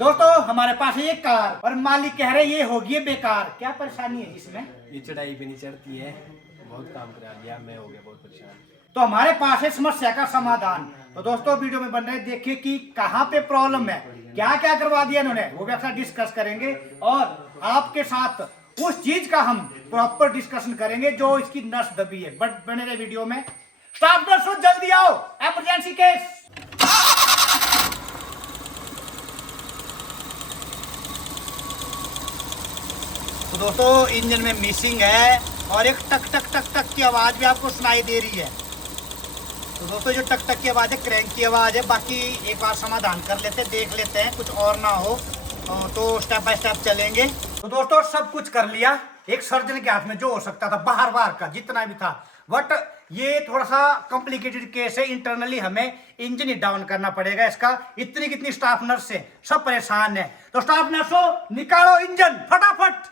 दोस्तों हमारे पास है ये कार और मालिक कह रहे ये होगी बेकार। क्या परेशानी है जिसमें? ये चढ़ाई पे नहीं चढ़ती है, बहुत काम करा लिया, मैं हो गया बहुत परेशान। तो हमारे पास है समस्या का समाधान। तो दोस्तों वीडियो में बन रहे देखिए कि कहाँ पे प्रॉब्लम है, क्या क्या करवा दिया इन्होंने, वो भी आपसे डिस्कस करेंगे और आपके साथ उस चीज का हम प्रॉपर डिस्कशन करेंगे जो इसकी नस दबी है। बट बने रहे वीडियो में। स्टाफ नर्सों जल्दी आओ, इमरजेंसी केस। तो दोस्तों इंजन में मिसिंग है और एक टक टक टक टक की आवाज भी आपको सुनाई दे रही है। तो दोस्तों जो टक टक की आवाज है क्रैंक की आवाज है। बाकी एक बार समाधान कर लेते हैं, देख लेते हैं कुछ और ना हो तो स्टेप बाय स्टेप चलेंगे। तो दोस्तों सब कुछ कर लिया, एक सर्जन के हाथ में जो हो सकता था बाहर बाहर का जितना भी था। बट ये थोड़ा सा कॉम्प्लिकेटेड केस है, इंटरनली हमें इंजन ही डाउन करना पड़ेगा इसका। इतनी कितनी स्टाफ नर्स है, सब परेशान है। तो स्टाफ नर्सों निकालो इंजन फटाफट।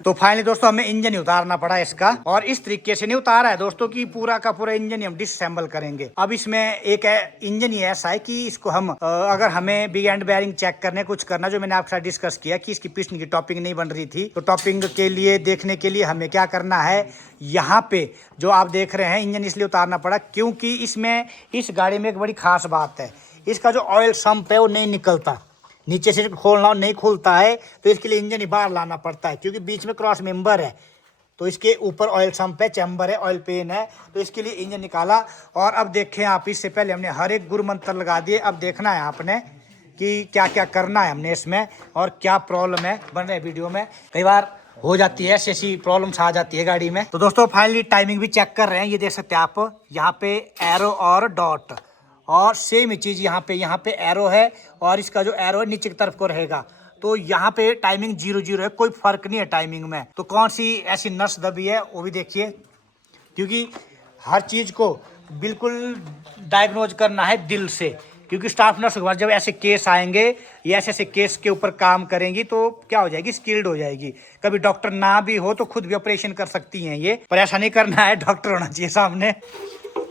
तो फाइनली दोस्तों हमें इंजन ही उतारना पड़ा इसका, और इस तरीके से नहीं उतारा है दोस्तों कि पूरा का पूरा इंजन ही हम डिसअसेंबल करेंगे। अब इसमें एक इंजन ही ऐसा है कि इसको हम अगर हमें बिग एंड बेयरिंग चेक करने कुछ करना, जो मैंने आपके साथ डिस्कस किया कि इसकी पिस्टन की टॉपिंग नहीं बन रही थी, तो टॉपिंग के लिए देखने के लिए हमें क्या करना है, यहाँ पे जो आप देख रहे हैं इंजन इसलिए उतारना पड़ा क्योंकि इसमें इस गाड़ी में एक बड़ी खास बात है, इसका जो ऑयल सम्प है वो नहीं निकलता, नीचे से खोलना नहीं खुलता है। तो इसके लिए इंजन ही बाहर लाना पड़ता है क्योंकि बीच में क्रॉस मेंबर है। तो इसके ऊपर ऑयल सम्प है, चैम्बर है, ऑयल पेन है, तो इसके लिए इंजन निकाला। और अब देखें आप, इससे पहले हमने हर एक गुरु मंत्र लगा दिए। अब देखना है आपने कि क्या क्या करना है हमने इसमें और क्या प्रॉब्लम है। बन रहे वीडियो में कई बार हो जाती है ऐसी प्रॉब्लम्स आ जाती है गाड़ी में। तो दोस्तों फाइनली टाइमिंग भी चेक कर रहे हैं, ये देख सकते हैं आप, यहाँ पे एरो और डॉट, और सेम ही चीज़ यहाँ पे एरो है और इसका जो एरो है नीचे की तरफ को रहेगा। तो यहाँ पे टाइमिंग 0-0 है, कोई फर्क नहीं है टाइमिंग में। तो कौन सी ऐसी नस दबी है वो भी देखिए, क्योंकि हर चीज़ को बिल्कुल डायग्नोज करना है दिल से। क्योंकि स्टाफ नर्स के बाद जब ऐसे केस आएंगे या ऐसे ऐसे केस के ऊपर काम करेंगी तो क्या हो जाएगी, स्किल्ड हो जाएगी। कभी डॉक्टर ना भी हो तो खुद भी ऑपरेशन कर सकती हैं ये, पर ऐसा नहीं करना है, डॉक्टर होना चाहिए सामने।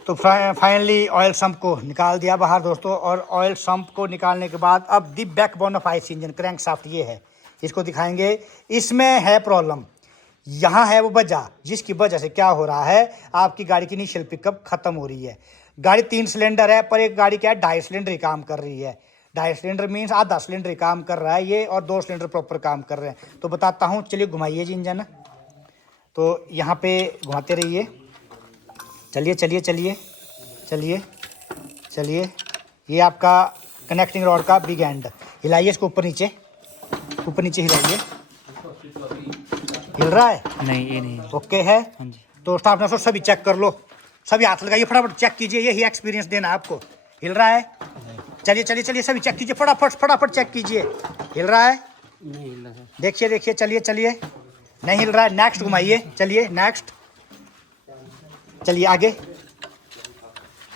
तो फाइनली ऑयल सम्प को निकाल दिया बाहर दोस्तों, और ऑयल सम्प को निकालने के बाद अब the backbone of IC engine crankshaft ये है, इसको दिखाएंगे। इसमें है प्रॉब्लम, यहाँ है वो वजह जिसकी वजह से क्या हो रहा है, आपकी गाड़ी की इनिशियल पिकअप खत्म हो रही है। गाड़ी 3 सिलेंडर है पर एक गाड़ी क्या है 2.5 सिलेंडर ही काम कर रही है। 2.5 सिलेंडर मीन्स आधा सिलेंडर ही काम कर रहा है ये, और 2 सिलेंडर प्रॉपर काम कर रहे हैं। तो बताता हूँ, चलिए घुमाइए जी इंजन। तो यहाँ पे घुमाते रहिए, चलिए चलिए चलिए चलिए चलिए। ये आपका कनेक्टिंग रॉड का बिग एंड, हिलाइए इसको ऊपर नीचे हिलाइए। हिल रहा है? नहीं, ये नहीं। ओके है। हाँ जी। तो स्टाफ नर्सों सभी चेक कर लो, सभी हाथ लगाइए, फटाफट चेक कीजिए, यही एक्सपीरियंस देना है आपको। हिल रहा है? चलिए चलिए चलिए सभी चेक कीजिए, फटाफट चेक कीजिए। हिल रहा है? नहीं हिल रहा सर। देखिए देखिए, चलिए चलिए, नहीं हिल रहा है, नेक्स्ट घुमाइए, चलिए नेक्स्ट, चलिए आगे,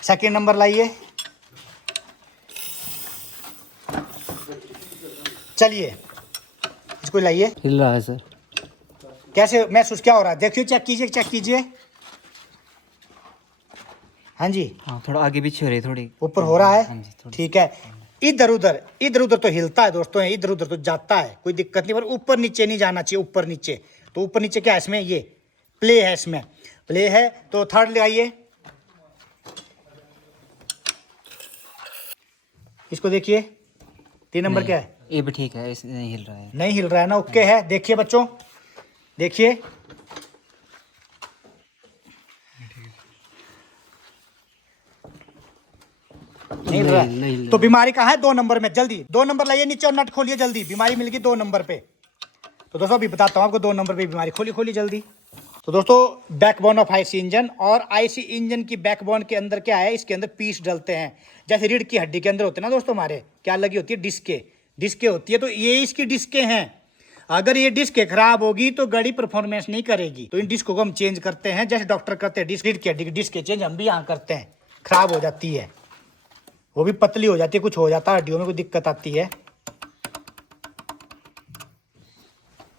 सेकेंड नंबर लाइए, चलिए इसको लाइए। हिल रहा है सर। कैसे महसूस क्या हो रहा है, देखिए चेक कीजिए। हाँ जी, हाँ, थोड़ा आगे पीछे हो रही, थोड़ी ऊपर हो रहा हाँ है, जी, थोड़ी। ठीक है। इधर उधर तो हिलता है दोस्तों, इधर उधर तो जाता है, कोई दिक्कत नहीं, पर ऊपर नीचे नहीं जाना चाहिए, ऊपर नीचे। तो ऊपर नीचे क्या है इसमें, ये प्ले है, इसमें प्ले है। तो थर्ड लगाइए, इसको देखिए, 3 नंबर क्या है, ये भी ठीक है, इसे नहीं हिल रहा है। नहीं हिल रहा है ना, ओके है। देखिए बच्चों, देखिए नहीं हिल रहा है। नहीं हिल रहा। तो बीमारी कहाँ है, 2 नंबर में, जल्दी 2 नंबर लाइए नीचे और नट खोलिए जल्दी, बीमारी मिल गई 2 नंबर पे। तो दोस्तों अभी बताता हूँ आपको 2 नंबर पे बीमारी, खोलिए जल्दी। तो दोस्तों बैकबोन ऑफ आईसी इंजन, और आईसी इंजन की बैकबोन के अंदर क्या है, इसके अंदर पीस डलते हैं, जैसे रीढ़ की हड्डी के अंदर होते हैं ना दोस्तों हमारे, क्या लगी होती है, डिस्कें होती है। तो ये इसकी डिस्कें हैं। अगर ये डिस्कें खराब होगी तो गाड़ी परफॉर्मेंस नहीं करेगी। तो इन डिस्कों को हम चेंज करते हैं, जैसे डॉक्टर करते हैं रीढ़ की हड्डी की डिस्कें चेंज, हम भी यहाँ करते हैं। खराब हो जाती है, वो भी पतली हो जाती है, कुछ हो जाता है हड्डियों में, कोई दिक्कत आती है।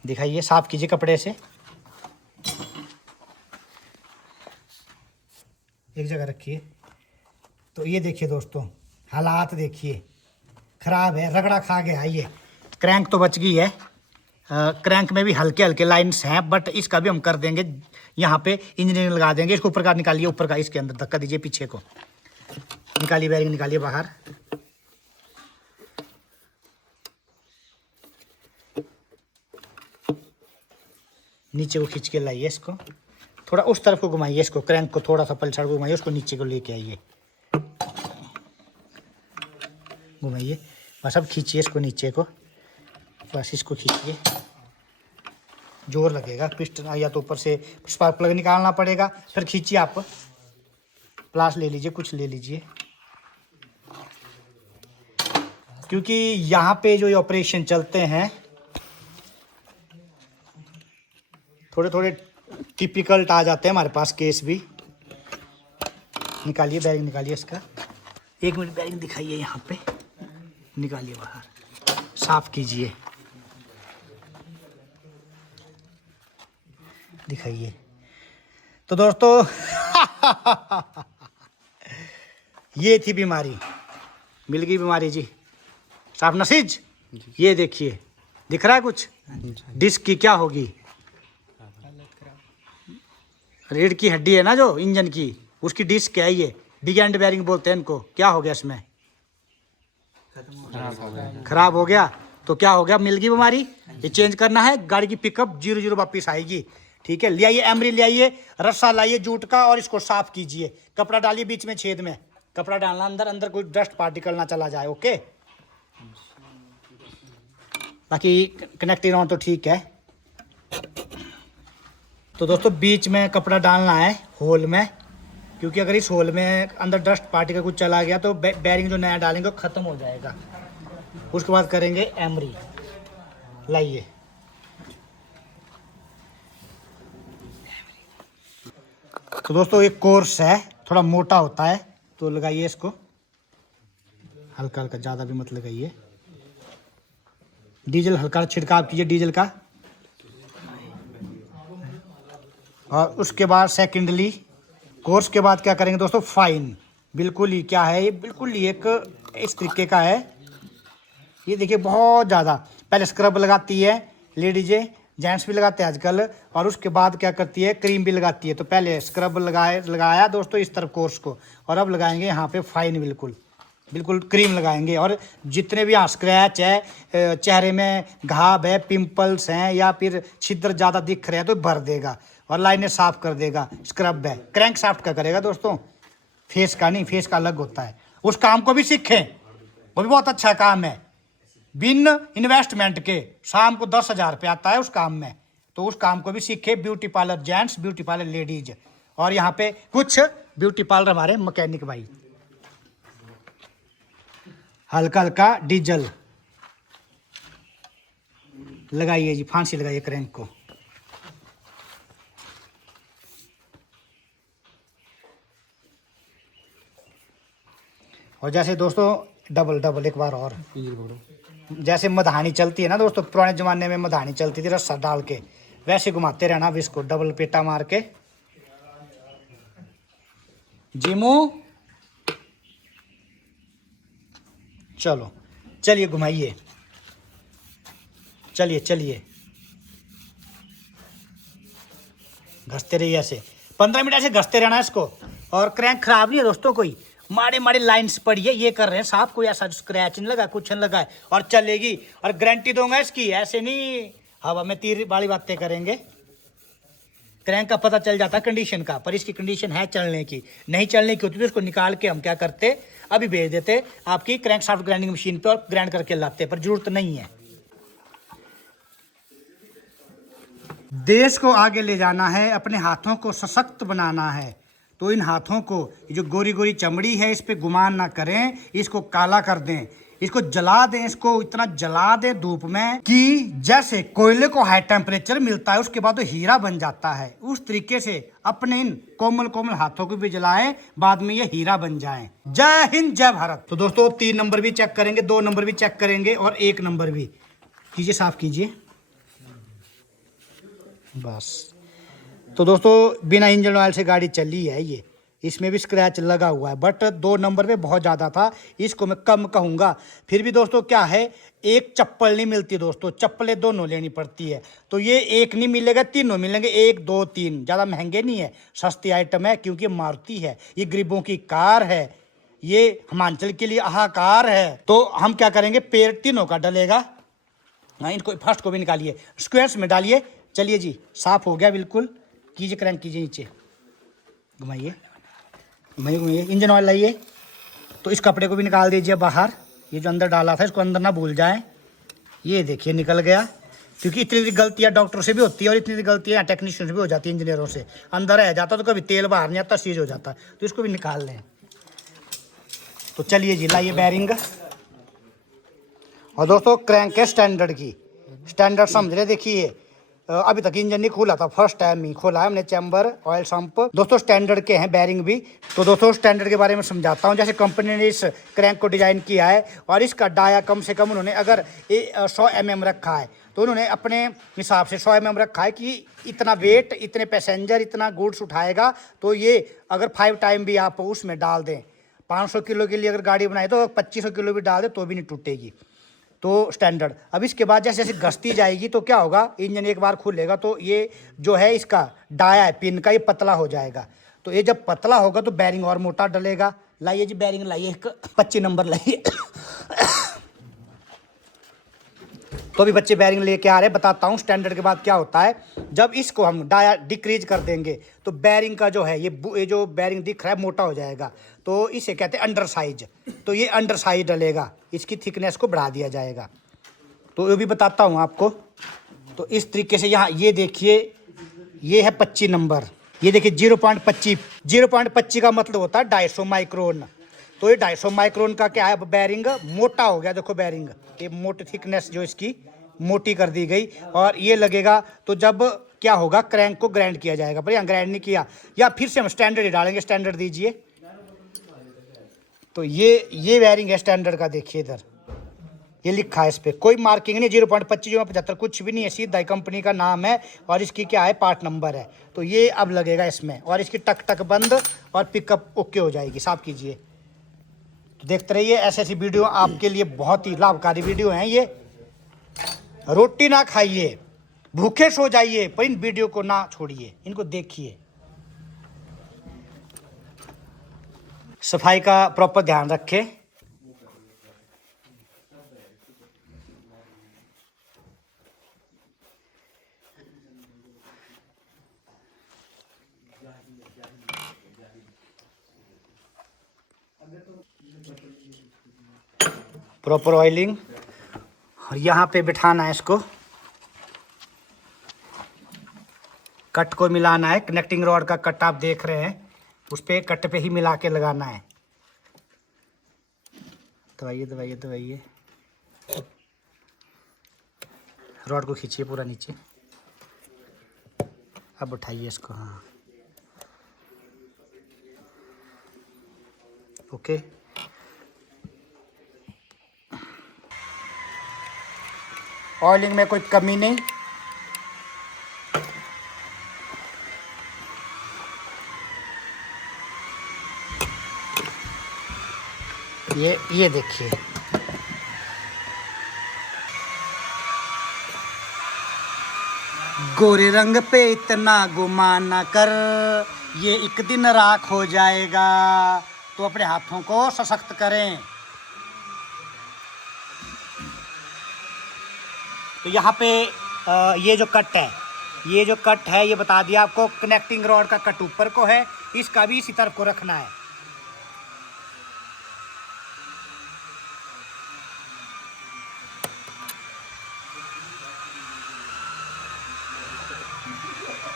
दिखाइए, साफ कीजिए कपड़े से, एक जगह रखिए। तो ये देखिए दोस्तों, हालात देखिए, खराब है, रगड़ा खा गया ये। क्रैंक तो बच गई है, क्रैंक में भी हल्के हल्के लाइंस हैं, बट इसका भी हम कर देंगे यहाँ पे इंजीनियरिंग लगा देंगे। इसको ऊपर का निकालिए, ऊपर का इसके अंदर धक्का दीजिए, पीछे को निकालिए, बेरिंग निकालिए बाहर। नीचे को खींच के लाइए, इसको थोड़ा उस तरफ को घुमाइए, इसको क्रैंक को थोड़ा सा पलछड़ को घुमाइए, उसको नीचे को लेके आइए, घुमाइए बस। अब खींचिए इसको नीचे को, बस इसको खींचिए, जोर लगेगा पिस्टन, या तो ऊपर से स्पार्क प्लग निकालना पड़ेगा, फिर खींचिए आप। प्लास ले लीजिए, कुछ ले लीजिए, क्योंकि यहाँ पे जो ये ऑपरेशन चलते हैं थोड़े थोड़े टिपिकल आ जाते हैं हमारे पास केस भी। निकालिए बैरिंग, निकालिए इसका। 1 मिनट बैरिंग दिखाइए, यहाँ पे निकालिए बाहर, साफ कीजिए, दिखाइए। तो दोस्तों ये थी बीमारी, मिल गई बीमारी जी, साफ नसीज। ये देखिए, दिख रहा है कुछ? डिस्क की क्या होगी? रीढ़ की हड्डी है ना जो इंजन की, उसकी डिस्क है ये, बिग एंड बेरिंग बोलते हैं इनको। क्या हो गया इसमें? खराब हो गया। तो क्या हो गया? मिल गई बीमारी। ये चेंज करना है, गाड़ी की पिकअप 0-0 वापिस आएगी। ठीक है, ले आइए एमरी, ले आइए रस्सा, लाइए जूट का, और इसको साफ कीजिए। कपड़ा डालिए बीच में छेद में, कपड़ा डालना अंदर, अंदर कोई डस्ट पार्टिकल ना चला जाए। ओके, बाकी कनेक्टिंग ऑन तो ठीक है। तो दोस्तों बीच में कपड़ा डालना है होल में, क्योंकि अगर इस होल में अंदर डस्ट पार्टिकल कुछ चला गया तो बेरिंग जो नया डालेंगे वो ख़त्म हो जाएगा। उसके बाद करेंगे एमरी। लाइए, तो दोस्तों एक कोर्स है, थोड़ा मोटा होता है, तो लगाइए इसको हल्का हल्का, ज़्यादा भी मत लगाइए। डीजल हल्का छिड़काव कीजिए, डीजल का। और उसके बाद सेकेंडली कोर्स के बाद क्या करेंगे दोस्तों? फाइन। बिल्कुल ही क्या है ये, बिल्कुल ही एक इस तरीके का है। ये देखिए बहुत ज़्यादा, पहले स्क्रब लगाती है लेडीजें, जेंट्स भी लगाते हैं आजकल, और उसके बाद क्या करती है? क्रीम भी लगाती है। तो पहले स्क्रब लगाया दोस्तों इस तरफ कोर्स को, और अब लगाएंगे यहाँ पे फाइन, बिल्कुल बिल्कुल क्रीम लगाएंगे। और जितने भी यहाँ स्क्रैच है, चेहरे में घाव है, पिंपल्स हैं, या फिर छिद्र ज़्यादा दिख रहे हैं, तो भर देगा और लाइनें साफ कर देगा। स्क्रब है, क्रैंक साफ्ट का करेगा दोस्तों, फेस का नहीं, फेस का अलग होता है। उस काम को भी सीखें, वो भी बहुत अच्छा काम है, बिन इन्वेस्टमेंट के। शाम को 10,000 रुपये आता है उस काम में, तो उस काम को भी सीखे। Beauty parlour gents, beauty parlour ladies, और यहाँ पे कुछ ब्यूटी पार्लर हमारे मैकेनिक भाई। हल्का हल्का डीजल लगाइए जी, फांसी लगाइए क्रैंक को। और जैसे दोस्तों डबल डबल एक बार और, जैसे मधानी चलती है ना दोस्तों, पुराने ज़माने में मधानी चलती थी रस्सा डाल के, वैसे घुमाते रहना अब इसको, डबल पेटा मार के। जिमू चलो, चलिए घुमाइए, चलिए चलिए, घसते रहिए ऐसे 15 मिनट, ऐसे घसते रहना इसको। और क्रैंक खराब नहीं है दोस्तों, कोई माड़े माड़े लाइंस पड़ी है, ये कर रहे हैं साफ, कोई ऐसा स्क्रैच नहीं लगा, कुछ नहीं लगा है, और चलेगी। और गारंटी दूंगा इसकी, ऐसे नहीं हवा में तीर वाली बातें करेंगे। क्रैंक का पता चल जाता है कंडीशन का, पर इसकी कंडीशन है चलने की। नहीं चलने की होती तो इसको निकाल के हम क्या करते, अभी भेज देते आपकी क्रैंक शाफ्ट ग्राइंडिंग मशीन पे, और ग्राइंड करके लाते, पर जरूरत नहीं है। देश को आगे ले जाना है, अपने हाथों को सशक्त बनाना है, तो इन हाथों को जो गोरी गोरी चमड़ी है इस पे गुमान ना करें, इसको काला कर दें, इसको जला दें, इसको इतना जला दें धूप में कि जैसे कोयले को हाई टेम्परेचर मिलता है उसके बाद तो हीरा बन जाता है। उस तरीके से अपने इन कोमल कोमल हाथों को भी जलाएं, बाद में ये हीरा बन जाएं। जय हिंद, जय भारत। तो दोस्तों 3 नंबर भी चेक करेंगे, 2 नंबर भी चेक करेंगे, और 1 नंबर भी कीजिए, साफ कीजिए बस। तो दोस्तों बिना इंजन ऑयल से गाड़ी चली है ये, इसमें भी स्क्रैच लगा हुआ है, बट 2 नंबर पे बहुत ज़्यादा था, इसको मैं कम कहूँगा। फिर भी दोस्तों क्या है, एक चप्पल नहीं मिलती दोस्तों, चप्पलें दोनों लेनी पड़ती है। तो ये एक नहीं मिलेगा, तीनों मिलेंगे, 1 2 3। ज़्यादा महंगे नहीं है, सस्ती आइटम है, क्योंकि मारुति है, ये गरीबों की कार है, ये हिमाचल के लिए हाहाकार है। तो हम क्या करेंगे, पैर तीनों का डलेगा। हाँ, इनको फर्स्ट को भी निकालिए, स्क्वेयर्स में डालिए। चलिए जी, साफ हो गया बिल्कुल। कीजिए क्रैंक कीजिए, नीचे घुमाइए, घुमाइए घुमाइए, इंजन ऑयल लाइए। तो इस कपड़े को भी निकाल दीजिए बाहर, ये जो अंदर डाला था इसको अंदर ना भूल जाएं। ये देखिए निकल गया, क्योंकि इतनी गलतियाँ डॉक्टर से भी होती है और इतनी गलतियाँ टेक्नीशियन से भी हो जाती है, इंजीनियरों से। अंदर रह जाता तो कभी तेल बाहर नहीं आता, सीज हो जाता, तो इसको भी निकाल लें। तो चलिए जी, लाइए बैरिंग। और दोस्तों क्रैंक है स्टैंडर्ड की, स्टैंडर्ड समझ रहे, देखिए अभी तक इंजन नहीं खोला था, फर्स्ट टाइम ही खोला है हमने चैम्बर, ऑयल सम्प। दोस्तों स्टैंडर्ड के हैं बैरिंग भी। तो दोस्तों स्टैंडर्ड के बारे में समझाता हूँ। जैसे कंपनी ने इस क्रैंक को डिज़ाइन किया है और इसका डाया कम से कम उन्होंने अगर 100 mm रखा है, तो उन्होंने अपने हिसाब से 100 mm रखा है कि इतना वेट, इतने पैसेंजर, इतना गुड्स उठाएगा। तो ये अगर 5 टाइम भी आप उसमें डाल दें, 500 किलो के लिए अगर गाड़ी बनाए तो 2500 किलो भी डाल दें तो भी नहीं टूटेगी। तो स्टैंडर्ड। अब इसके बाद जैसे जैसे घसती जाएगी तो क्या होगा, इंजन एक बार खुलेगा तो ये जो है इसका डाया है पिन का, ये पतला हो जाएगा। तो ये जब पतला होगा तो बैरिंग और मोटा डलेगा। लाइए जी बैरिंग लाइए, 25 नंबर लाइए। तो भी बच्चे बैरिंग लेके आ रहे हैं, बताता हूँ स्टैंडर्ड के बाद क्या होता है। जब इसको हम डाया डिक्रीज कर देंगे तो बैरिंग का जो है ये जो बैरिंग दिख रहा है मोटा हो जाएगा, तो इसे कहते हैं अंडर साइज। तो ये अंडर साइज डलेगा, इसकी थिकनेस को बढ़ा दिया जाएगा। तो ये भी बताता हूँ आपको। तो इस तरीके से यहाँ ये देखिए, ये है 25 नंबर, ये देखिए 0.25। 0.25 का मतलब होता है 250 माइक्रोन। तो ये 250 माइक्रोन का क्या है, बैरिंग मोटा हो गया। देखो बैरिंग, ये मोटी थिकनेस जो इसकी मोटी कर दी गई, और ये लगेगा। तो जब क्या होगा, क्रैंक को ग्राइंड किया जाएगा, पर यहाँ ग्राइंड नहीं किया, या फिर से हम स्टैंडर्ड ही डालेंगे। स्टैंडर्ड दीजिए। तो ये बैरिंग है स्टैंडर्ड का, देखिए इधर ये लिखा है, इस पर कोई मार्किंग नहीं, 0.25 75 कुछ भी नहीं है, सीधा कंपनी का नाम है और इसकी क्या है पार्ट नंबर है। तो ये अब लगेगा इसमें, और इसकी टक टक बंद और पिकअप ओके हो जाएगी। साफ कीजिए। तो देखते रहिए, ऐसी ऐसी वीडियो आपके लिए बहुत ही लाभकारी वीडियो हैं ये। रोटी ना खाइए, भूखे सो जाइए, पर इन वीडियो को ना छोड़िए, इनको देखिए। सफाई का प्रॉपर ध्यान रखें। प्रॉपर ऑयलिंग, और यहाँ पे बिठाना है इसको, कट को मिलाना है। कनेक्टिंग रॉड का कट आप देख रहे हैं, उस पे कट पे ही मिला के लगाना है। दबाइए दबाइए दबाइए, रॉड को खींचिए पूरा नीचे। अब उठाइए इसको, हाँ ओके। ऑयलिंग में कोई कमी नहीं। ये देखिए, गोरे रंग पे इतना गुमान ना कर, ये एक दिन राख हो जाएगा। तो अपने हाथों को सशक्त करें। तो यहाँ पे ये जो कट है, ये बता दिया आपको, कनेक्टिंग रॉड का कट ऊपर को है, इसका भी इसी तरफ को रखना है।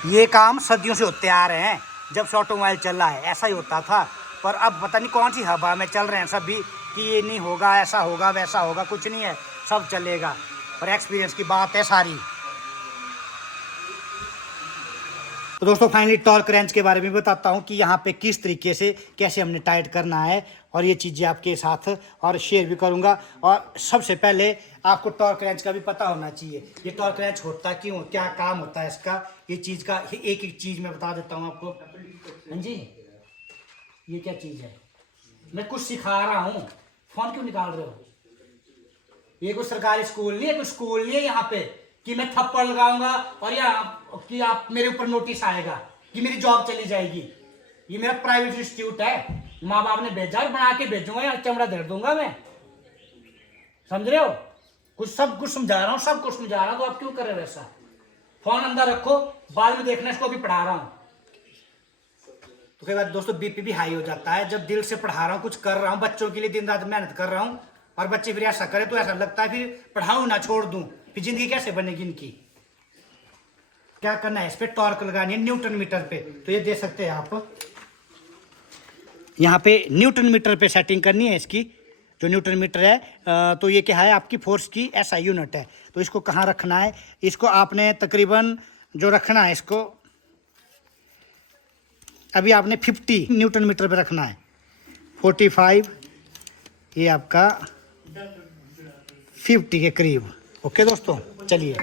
ये काम सदियों से होते आ रहे हैं, जब से ऑटोमोबाइल चल रहा है ऐसा ही होता था। पर अब पता नहीं कौन सी हवा में चल रहे हैं सभी कि ये नहीं होगा, ऐसा होगा, वैसा होगा। कुछ नहीं है, सब चलेगा, पर एक्सपीरियंस की बात है सारी। तो दोस्तों फाइनली टॉर्क रेंच के बारे में बताता हूँ कि यहाँ पे किस तरीके से कैसे हमने टाइट करना है, और ये चीज़ें आपके साथ और शेयर भी करूँगा। और सबसे पहले आपको टॉर्क रेंच का भी पता होना चाहिए, ये टॉर्क रेंच होता क्यों, क्या काम होता है इसका, ये चीज़ का एक एक चीज़ मैं बता देता हूँ आपको। हाँ जी, ये क्या चीज है? मैं कुछ सिखा रहा हूँ, फोन क्यों निकाल रहे हो? ये कोई सरकारी स्कूल नहीं है, कोई स्कूल नहीं है यहाँ पे कि मैं थप्पड़ लगाऊंगा और या कि आप मेरे ऊपर नोटिस आएगा कि मेरी जॉब चली जाएगी। ये मेरा प्राइवेट इंस्टीट्यूट है, माँ बाप ने भेजा और बना के भेजूंगा या चमड़ा दे दूंगा मैं, समझ रहे हो? सब कुछ समझा रहा हूँ, सब कुछ समझा रहा हूँ, तो आप क्यों कर रहे हो वैसा? फोन अंदर रखो, बाद में देखना, इसको अभी पढ़ा रहा हूँ। तो कई बार दोस्तों बीपी भी हाई हो जाता है जब दिल से पढ़ा रहा हूँ, कुछ कर रहा हूँ, बच्चों के लिए दिन रात मेहनत कर रहा हूँ और बच्चे फिर ऐसा करें तो ऐसा लगता है फिर पढ़ाऊँ ना, छोड़ दूँ, फिर जिंदगी कैसे बनेगी इनकी? क्या करना है? इस पे टॉर्क लगानी है न्यूटन मीटर पे। तो ये दे सकते हैं आप, यहाँ पे न्यूटन मीटर पे सेटिंग करनी है इसकी। जो न्यूटन मीटर है तो ये क्या है, आपकी फोर्स की एसआई यूनिट है। तो इसको कहाँ रखना है? इसको आपने तकरीबन जो रखना है, इसको अभी आपने 50 न्यूटन मीटर पे रखना है। 45 ये आपका 50 के करीब। ओके दोस्तों, चलिए।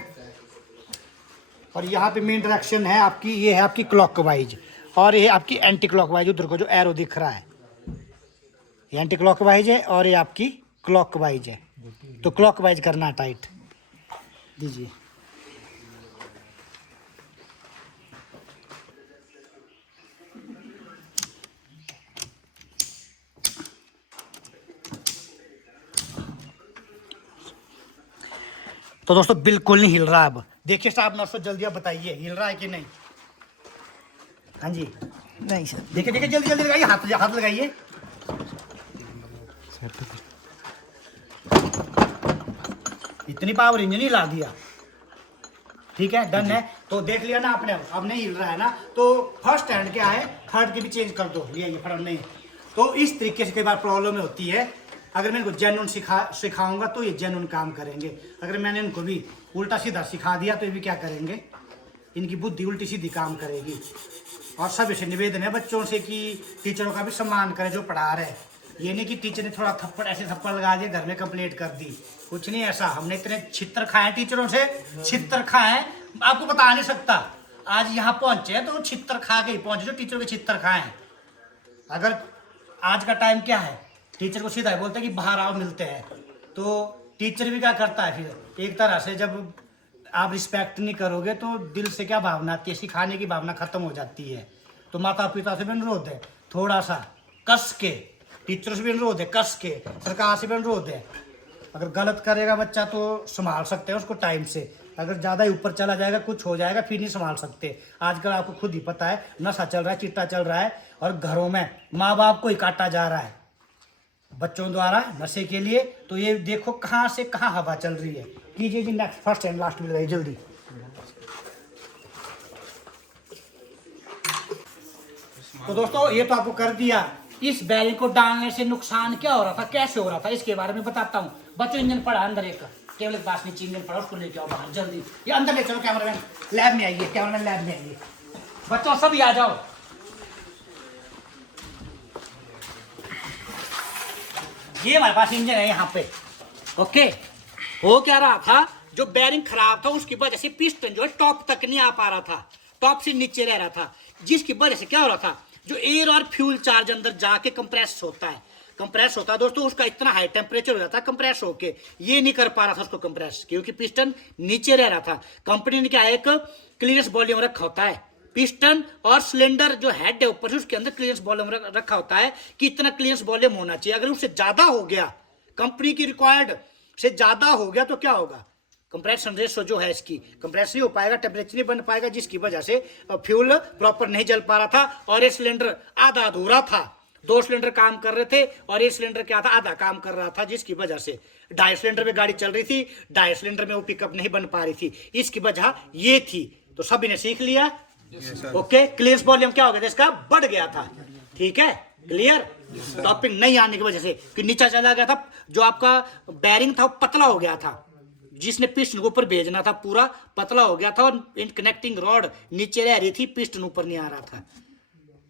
और यहाँ पे मेन डायरेक्शन है आपकी, ये है आपकी क्लॉकवाइज और ये आपकी एंटी क्लॉकवाइज। उधर को जो एरो दिख रहा है ये एंटी क्लॉकवाइज है और ये आपकी क्लॉकवाइज है। तो क्लॉकवाइज करना है, टाइट दीजिए। तो दोस्तों बिल्कुल नहीं हिल रहा। अब देखिए स्टाफ नर्सों, जल्दी आप बताइए हिल रहा है कि नहीं? हाँ जी, नहीं सर। देखिए देखिए, जल्दी जल्दी लगाइए, हाथ लगाइए। इतनी पावर इंजन ही ला दिया। ठीक है, डन है। तो देख लिया ना आपने, अब नहीं हिल रहा है ना, तो फर्स्ट हैंड क्या है, थर्ड की भी चेंज कर दो। लिया ये फर्स्ट नहीं। तो इस तरीके से कई बार प्रॉब्लम होती है। अगर मैं इनको जेन्युइन सिखाऊंगा तो ये जेन्युइन काम करेंगे। अगर मैंने इनको भी उल्टा सीधा सिखा दिया तो ये भी क्या करेंगे, इनकी बुद्धि उल्टी सीधी काम करेगी। और सब इसे निवेदन है बच्चों से कि टीचरों का भी सम्मान करें जो पढ़ा रहे। ये नहीं कि टीचर ने थोड़ा थप्पड़ ऐसे थप्पड़ लगा दिया, घर में कंप्लेंट कर दी, कुछ नहीं ऐसा। हमने इतने छित्र खाए टीचरों से, छित्र खाए, आपको बता नहीं सकता। आज यहाँ पहुंचे हैं तो छित्र खा के ही पहुंचे जो टीचरों के छित्र खाए हैं। अगर आज का टाइम क्या है, टीचर को सीधा बोलते हैं कि बाहर आओ मिलते हैं, तो टीचर भी क्या करता है फिर एक तरह से, जब आप रिस्पेक्ट नहीं करोगे तो दिल से क्या भावना आती है, सिखाने की भावना खत्म हो जाती है। तो माता पिता से भी अनुरोध है थोड़ा सा कस के, टीचर से भी अनुरोध है कस के, सरकार से भी अनुरोध है। अगर गलत करेगा बच्चा तो संभाल सकते हैं उसको टाइम से, अगर ज़्यादा ही ऊपर चला जाएगा, कुछ हो जाएगा, फिर नहीं संभाल सकते। आजकल आपको खुद ही पता है, नशा चल रहा है, चिट्टा चल रहा है और घरों में माँ बाप को ही काटा जा रहा है बच्चों द्वारा नशे के लिए। तो ये देखो कहाँ से कहाँ हवा चल रही है। कीजिए जी नेक्स्ट, फर्स्ट एंड लास्ट में लगाइए जल्दी। तो दोस्तों ये तो आपको कर दिया। इस बैरिंग को डालने से नुकसान क्या हो रहा था, कैसे हो रहा था, इसके बारे में बताता हूँ। बच्चों इंजन पड़ा अंदर, एक केवल एक पास नीचे इंजन पड़ा, उसको लेके आओ बाहर जल्दी। ये अंदर ले चलो, कैमरामैन लैब में आइए, कैमरामैन लैब में आइए, बच्चों सभी आ जाओ। ये हमारे पास इंजन है यहाँ पे। ओके, हो क्या रहा था, जो बैरिंग खराब था उसकी वजह से पिस्टन जो है टॉप तक नहीं आ पा रहा था, टॉप से नीचे रह रहा था, जिसकी वजह से क्या हो रहा था, जो एयर और फ्यूल चार्ज अंदर जाके कंप्रेस होता है दोस्तों, उसका इतना हाई टेम्परेचर हो जाता है कंप्रेस होके, ये नहीं कर पा रहा था उसको कंप्रेस, क्योंकि पिस्टन नीचे रह रहा था। कंपनी ने क्या एक क्लीयरेंस वॉल्यूम रखा होता है, पिस्टन और सिलेंडर जो हेड है ऊपर से उसके अंदर क्लीयरेंस वॉल्यूम रखा होता है कि इतना क्लीयरेंस वॉल्यूम होना चाहिए। अगर उससे ज्यादा हो गया, कंपनी की रिक्वायर्ड से ज्यादा हो गया, तो क्या होगा, कंप्रेशन रेशो जो है इसकी कंप्रेस नहीं हो पाएगा, टेम्परेचर नहीं बन पाएगा, जिसकी वजह से फ्यूल प्रॉपर नहीं जल पा रहा था और ये सिलेंडर आधा अधूरा था। 2 सिलेंडर काम कर रहे थे और ये सिलेंडर क्या था, आधा काम कर रहा था, जिसकी वजह से 2.5 सिलेंडर में गाड़ी चल रही थी, 2.5 सिलेंडर में वो पिकअप नहीं बन पा रही थी। इसकी वजह ये थी। तो सभी ने सीख लिया। ओके, क्लियरेंस वॉल्यूम क्या हो गया, इसका बढ़ गया था। ठीक है, क्लियर। टॉपिंग नहीं आने की वजह से कि नीचा चला गया था, जो आपका बैरिंग था वो पतला हो गया था, जिसने पिस्टन को ऊपर भेजना था पूरा पतला हो गया था और इन कनेक्टिंग रॉड नीचे रह रही थी, पिस्टन ऊपर नहीं आ रहा था।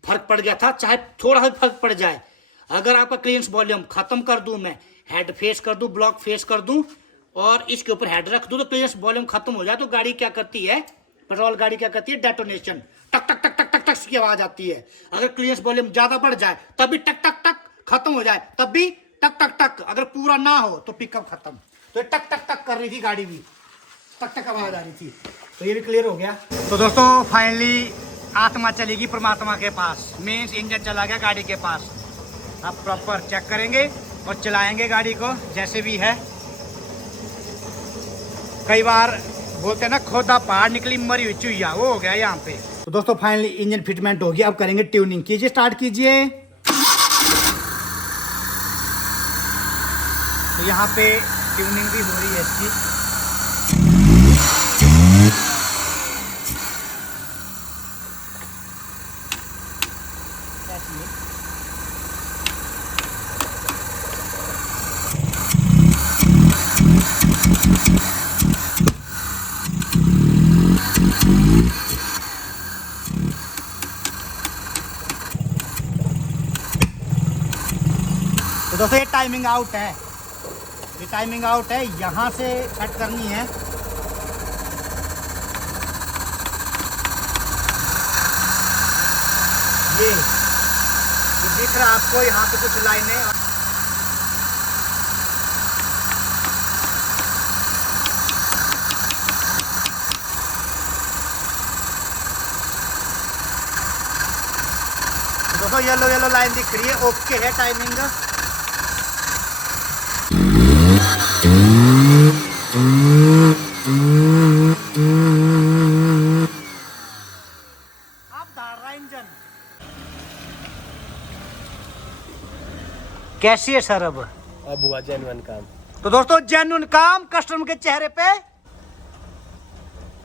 फर्क पड़ गया था, चाहे थोड़ा सा फर्क पड़ जाए। अगर आपका क्लियरेंस वॉल्यूम खत्म कर दूं, मैं हेड फेस कर दूं, ब्लॉक फेस कर दूं और इसके ऊपर हेड रख दूं, तो क्लियरेंस वॉल्यूम खत्म हो जाए तो गाड़ी क्या करती है, पेट्रोल गाड़ी क्या करती है, डेटोनेशन, टक टक टक टक टक टक की आवाज आती है। अगर क्लियरेंस वॉल्यूम ज्यादा बढ़ जाए तब भी टक टक टक, खत्म हो जाए तब भी टक टक टक, अगर पूरा ना हो तो पिकअप खत्म। तो ये टक टक टक कर रही थी गाड़ी भी, टक टक आवाज आ रही थी। तो ये भी क्लियर हो गया। तो दोस्तों फाइनली आत्मा चलेगी परमात्मा के पास, मेंस इंजन चला गया गाड़ी के पास। अब प्रॉपर चेक करेंगे और चलाएंगे गाड़ी को जैसे भी है। कई बार बोलते हैं ना खोदा पहाड़ निकली मरी हुई चुईया, वो हो गया यहाँ पे। तो दोस्तों फाइनली इंजन फिटमेंट हो गया, अब करेंगे ट्यूनिंग। कीजिए, स्टार्ट कीजिए। तो यहाँ पे ट्यूनिंग भी हो रही है इसकी। तो दोस्तों ये टाइमिंग आउट है, ये टाइमिंग आउट है, यहाँ से सेट करनी है। ये दिख रहा आपको, यहाँ पे कुछ लाइनें। दोस्तों येलो येलो लाइन दिख रही है, ओके है टाइमिंग। कैसी है सर अब अब हुआ जेन्युइन काम। तो दोस्तों जेन्युइन काम कस्टमर के चेहरे पे